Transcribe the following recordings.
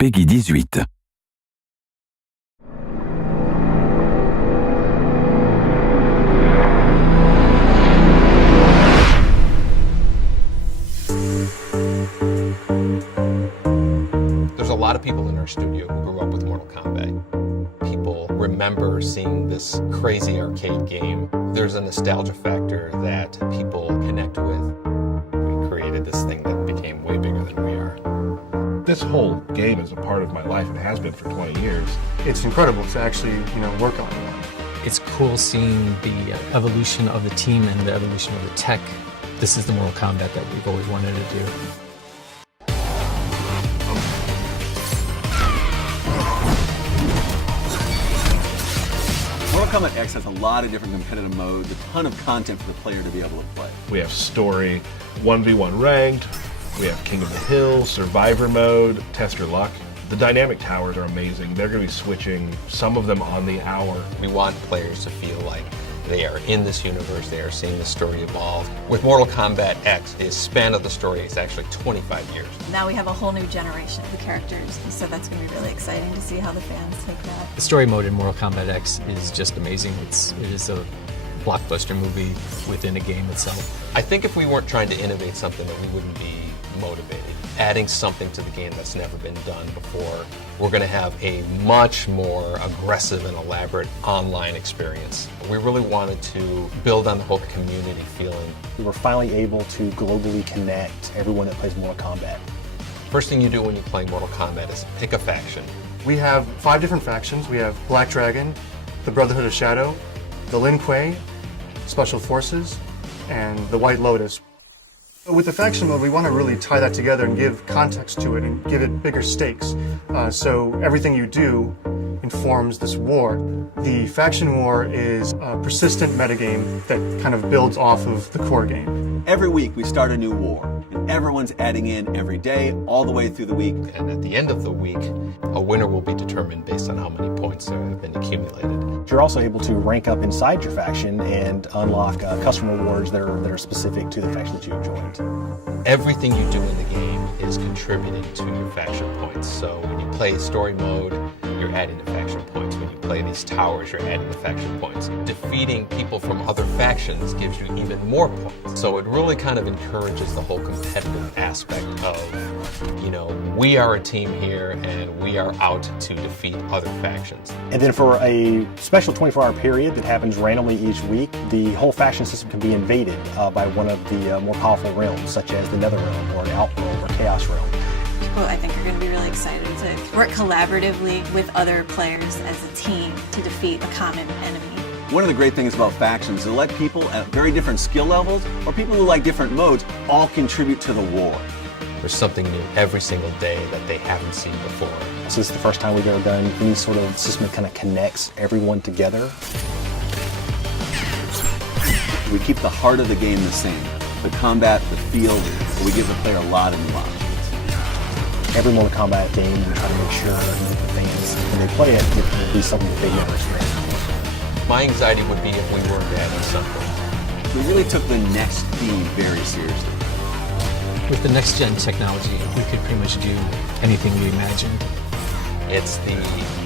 Peggy 18. There's a lot of people in our studio who grew up with Mortal Kombat. People remember seeing this crazy arcade game. There's a nostalgia factor that people connect with. We created this thing that became way bigger than we are. This whole game is a part of my life and has been for 20 years. It's incredible to actually, work on one. It's cool seeing the evolution of the team and the evolution of the tech. This is the Mortal Kombat that we've always wanted to do. Mortal Kombat X has a lot of different competitive modes, a ton of content for the player to be able to play. We have story, 1v1 ranked, we have King of the Hill, survivor mode, test your luck. The dynamic towers are amazing. They're going to be switching some of them on the hour. We want players to feel like they are in this universe, they are seeing the story evolve. With Mortal Kombat X, the span of the story is actually 25 years. Now we have a whole new generation of characters, so that's going to be really exciting to see how the fans take that. The story mode in Mortal Kombat X is just amazing. It is a blockbuster movie within a game itself. I think if we weren't trying to innovate something, that we wouldn't be motivated. Adding something to the game that's never been done before, we're going to have a much more aggressive and elaborate online experience. We really wanted to build on the whole community feeling. We were finally able to globally connect everyone that plays Mortal Kombat. First thing you do when you play Mortal Kombat is pick a faction. We have 5 different factions. We have Black Dragon, the Brotherhood of Shadow, the Lin Kuei, Special Forces, and the White Lotus. With the faction mode, we want to really tie that together and give context to it and give it bigger stakes. So everything you do informs this war. The faction war is a persistent metagame that kind of builds off of the core game. Every week we start a new war, and everyone's adding in every day, all the way through the week. And at the end of the week, a winner will be determined based on how many points have been accumulated. You're also able to rank up inside your faction and unlock custom rewards that are specific to the faction that you've joined. Everything you do in the game is contributing to your faction points. So when you play story mode, you're adding the faction points. When you play these towers, you're adding the faction points. Defeating people from other factions gives you even more points. So it really kind of encourages the whole competitive aspect of, we are a team here and we are out to defeat other factions. And then for a special 24-hour period that happens randomly each week, the whole faction system can be invaded by one of the more powerful realms, such as the NetherRealm or the Outworld or Chaos Realm. People, I think, are going to be really excited to work collaboratively with other players as a team to defeat a common enemy. One of the great things about factions is to let people at very different skill levels, or people who like different modes, all contribute to the war. There's something new every single day that they haven't seen before. This is the first time we've ever done any sort of system that kind of connects everyone together. We keep the heart of the game the same. The combat, the feel, but we give the player a lot of new options. Every Mortal Kombat game, we try to make sure that the fans, when they play it, it will be something that they never experience. My anxiety would be if we weren't adding something. We really took the next theme very seriously. With the next-gen technology, we could pretty much do anything we imagined. It's the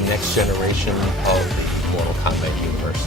next generation of the Mortal Kombat universe.